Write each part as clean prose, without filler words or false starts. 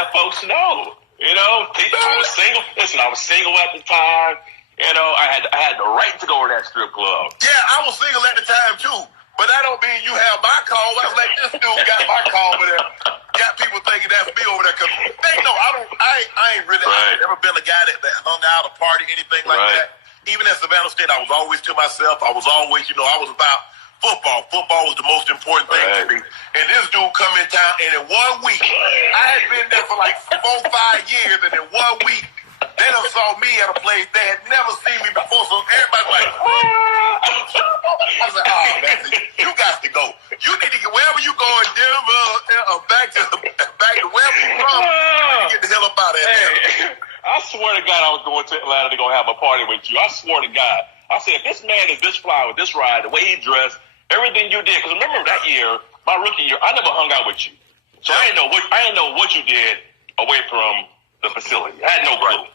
let folks know. You know, I was single. Listen, I was single at the time. You know, I had the right to go to that strip club. Yeah, I was single at the time too. But that don't mean you have my call. I was like, this dude got my call over there. Got people thinking that's me over there. Cause they know I ain't really I've never been a guy that hung out or party, anything like that. Even at Savannah State, I was always to myself. I was always, you know, I was about football. Football was the most important thing to me. And this dude come in town, and in 1 week, I had been there for like 4 or 5 years, and in 1 week, they done saw me at a place they had never seen me before. So everybody's like, I was like, oh, that's it. You got to go. You need to get wherever you go in Denver, back to wherever you from. You need to get the hell up out of here. I swear to God, I was going to Atlanta to go have a party with you. I swear to God. I said, if this man is this fly with this ride, the way he dressed, everything you did. Because remember that year, my rookie year, I never hung out with you. So I didn't know what you did away from the facility. I had no clue.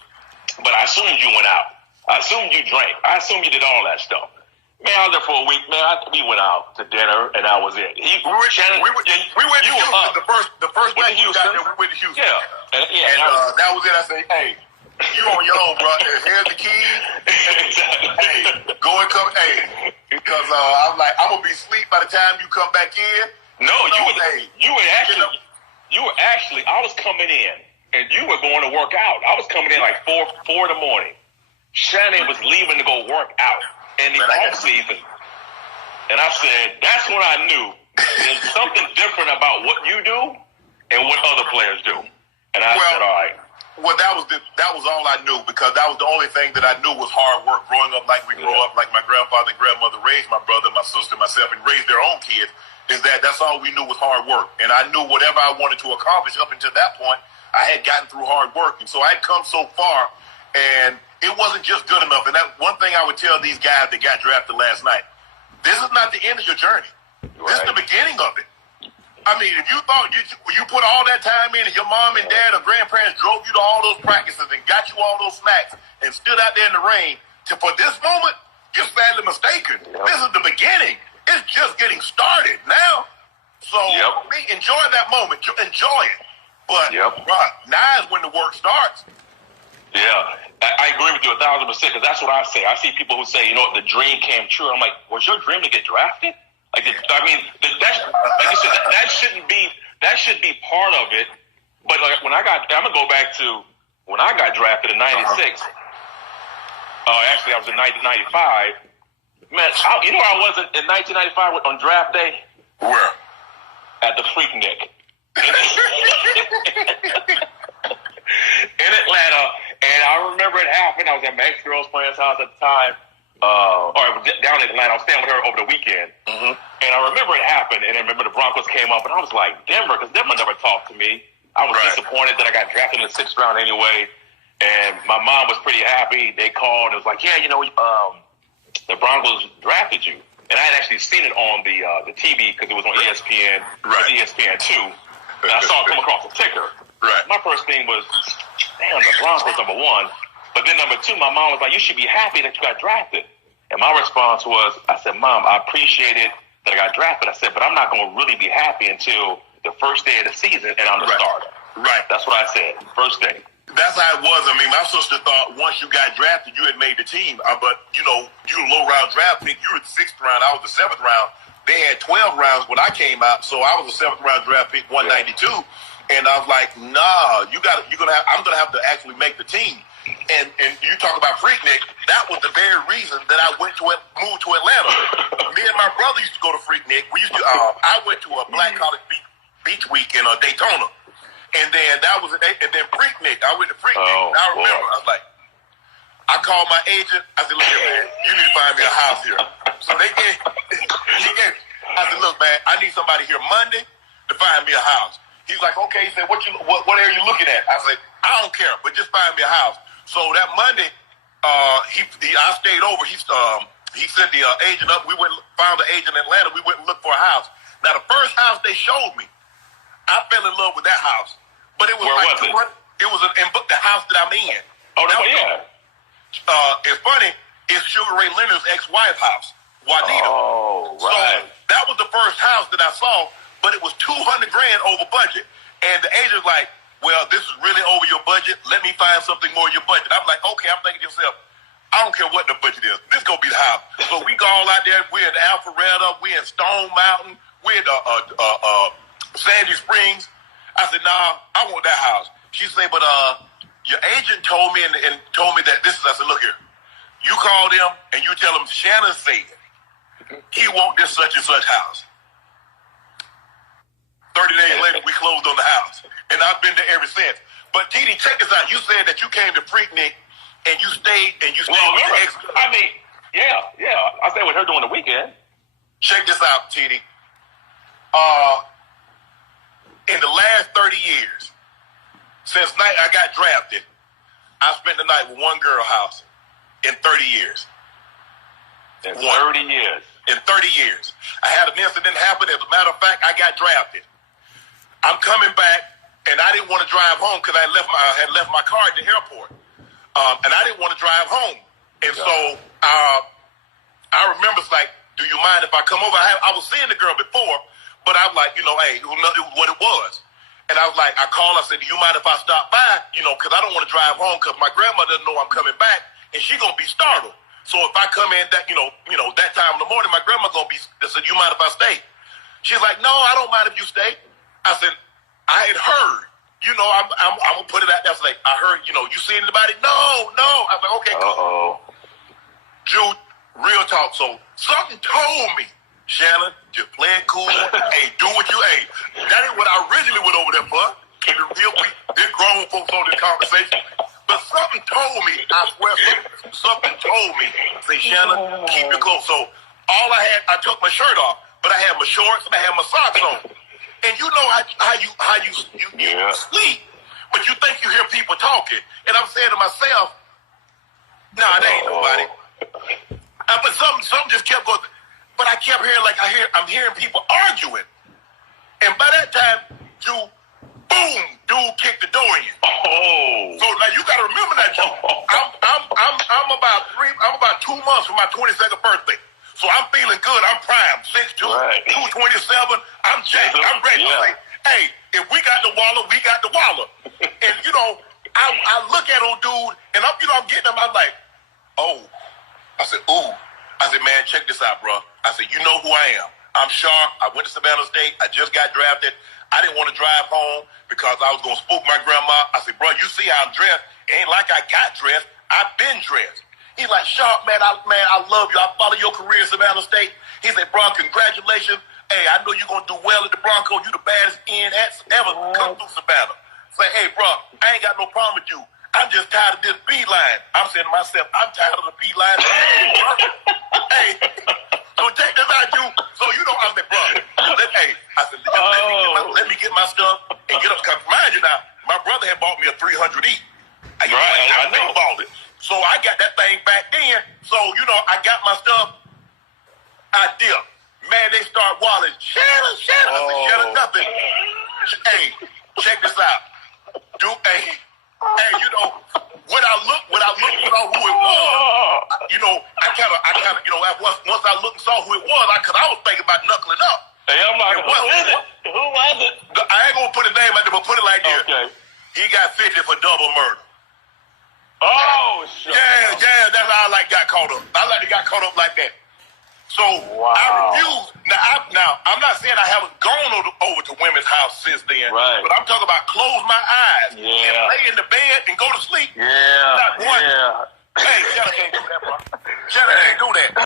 But I assumed you went out. I assumed you drank. I assumed you did all that stuff. Man, I was there for a week. Man, we went out to dinner, and that was it. We went to Houston. The first night you got there, we went to Houston. Yeah. And that was it. I said, hey, you on your own, bro. Here's the keys. Hey, go and come. Hey, because I was like, I'm going to be asleep by the time you come back in. No, you were actually, I was coming in. And you were going to work out. I was coming in like 4 in the morning. Shannon was leaving to go work out in the off season. And I said, that's when I knew there's something different about what you do and what other players do. And I said, all right. Well, that was all I knew, because that was the only thing that I knew was hard work. Growing up like we grew up, like my grandfather and grandmother raised my brother, my sister, myself, and raised their own kids, that's all we knew was hard work. And I knew whatever I wanted to accomplish up until that point, I had gotten through hard work. And so I had come so far, and it wasn't just good enough. And that one thing I would tell these guys that got drafted last night, this is not the end of your journey. This is the beginning of it. I mean, if you thought you put all that time in, and your mom and dad or grandparents drove you to all those practices and got you all those snacks and stood out there in the rain for this moment, you're sadly mistaken. This is the beginning. It's just getting started now. So enjoy that moment. Enjoy it. But now is when the work starts. Yeah, I agree with you 1,000%, because that's what I say. I see people who say, you know what, the dream came true. I'm like, was your dream to get drafted? Like, I mean, like you said, that should be part of it. But like I'm gonna go back to when I got drafted in '96. Actually, I was in 1995. Man, you know where I was in 1995 on draft day? Where? At the Freaknik. In Atlanta, and I remember it happened. I was at my ex-girl's friend's house at the time, or down in Atlanta. I was staying with her over the weekend, and I remember it happened. And I remember the Broncos came up, and I was like, Denver, because Denver never talked to me. I was disappointed that I got drafted in the 6th round anyway, and my mom was pretty happy. They called. It was like, yeah, you know, the Broncos drafted you, and I had actually seen it on the TV because it was on ESPN, ESPN2. And I saw it come across the ticker. My first thing was, damn, the Broncos #1. But then #2, my mom was like, you should be happy that you got drafted. And my response was, I said, Mom, I appreciate it that I got drafted. I said, but I'm not going to really be happy until the first day of the season and I'm the starter. That's what I said, first day. That's how it was. I mean, my sister thought once you got drafted, you had made the team. But, you know, you a low-round draft pick. You were the 6th round. I was the 7th round. They had 12 rounds when I came out, so I was a 7th-round draft pick, 192. And I was like, nah, I'm gonna have to actually make the team. And you talk about Freaknik, that was the very reason that I moved to Atlanta. Me and my brother used to go to Freaknik. We used to. I went to a Black College Beach week in Daytona, and then then Freaknik. I went to Freaknik. I remember. I was like, I called my agent. I said, look here, man, you need to find me a house here. So he gave. I said, look, man, I need somebody here Monday to find me a house. He's like, okay. He said, what area are you looking at? I said, I don't care, but just find me a house. So that Monday, I stayed over. He sent the agent up. We found an agent in Atlanta. We went and looked for a house. Now, the first house they showed me, I fell in love with that house. But it was it was the house that I'm in. Oh, yeah. It's funny. It's Sugar Ray Leonard's ex-wife's house, Juanita. Oh, right. So that was the first house that I saw. But it was $200,000 over budget. And the agent was like, well, this is really over your budget. Let me find something more in your budget. I'm like, okay, I'm thinking to yourself, I don't care what the budget is. This going to be the house. So we go all out there. We're in Alpharetta. We're in Stone Mountain. We're in Sandy Springs. I said, nah, I want that house. She said, but your agent told me and told me that this is, I said, look here. You call them and you tell them Shannon said he want this such and such house. 30 days later, we closed on the house. And I've been there ever since. But, TD, check this out. You said that you came to Freaknik and you stayed with your ex. I mean, yeah. I stayed with her during the weekend. Check this out, TD. In the last 30 years, since night I got drafted, I spent the night with one girl house in 30 years. In 30 years. In 30 years. I had an incident happen. As a matter of fact, I got drafted. I'm coming back, and I didn't want to drive home because I had left my car at the airport. And I didn't want to drive home. And so I remember it's like, do you mind if I come over? I was seeing the girl before, but I was like, hey, it was what it was. And I was like, I called, I said, do you mind if I stop by? Because I don't want to drive home because my grandma doesn't know I'm coming back, and she's going to be startled. So if I come in that, that time in the morning, my grandma's going to be, I said, you mind if I stay? She's like, no, I don't mind if you stay. I said, I had heard, I'm going to put it out there. I was like, I heard, you see anybody? No. I was like, okay, cool. Jude, real talk. So something told me, Shannon, just play it cool. Hey, do what you, that ain't what I originally went over there for. Keep it real. They're grown folks on this conversation. But something told me, I swear, something told me, say, Shannon, keep it close. So all I took my shirt off, but I had my shorts and I had my socks on. And you know how you sleep, but you think you hear people talking. And I'm saying to myself, nah, that ain't nobody. But something just kept going. But I kept hearing, I'm hearing people arguing. And by that time, dude kicked the door in. Oh. So now you got to remember that, Joe. I'm about 2 months from my 22nd birthday. So I'm feeling good. I'm prime. 6'2", right. 227. I'm jacked. I'm ready to say, hey, if we got the Waller, we got the Waller. And, I look at old dude, and I'm getting him. I'm like, oh. I said, ooh. I said, man, check this out, bro. I said, you know who I am. I'm Sharpe. I went to Savannah State. I just got drafted. I didn't want to drive home because I was going to spook my grandma. I said, bro, you see how I'm dressed? It ain't like I got dressed. I've been dressed. He's like, Sharpe, man, I love you. I follow your career in Savannah State. He said, bro, congratulations. Hey, I know you're going to do well at the Broncos. You the baddest end ever come through Savannah. Say, hey, bro, I ain't got no problem with you. I'm just tired of this beeline. I'm saying to myself, I'm tired of the beeline. Hey, so check this out, you. So, I said, bro, let me get my stuff and get up. Because mind you now, my brother had bought me a 300E. I know about it. So I got that thing back then. So, I got my stuff. I dip. Man, they start walling. Shannon. I said, Shannon, nothing. Hey, check this out. When I looked and saw who it was, I kind of, once I looked and saw who it was, because I was thinking about knuckling up. Hey, I'm like, who is it? Who was it? I ain't going to put his name out there, but put it like this. Okay. He got 50 for double murder. Oh, shit. Yeah, that's how I got caught up. I got caught up like that. So I refuse. Now, I'm not saying I haven't gone over to women's house since then, right. But I'm talking about close my eyes and lay in the bed and go to sleep. Yeah. Not one. Yeah. Hey, Shannon can't do that, bro. Shannon,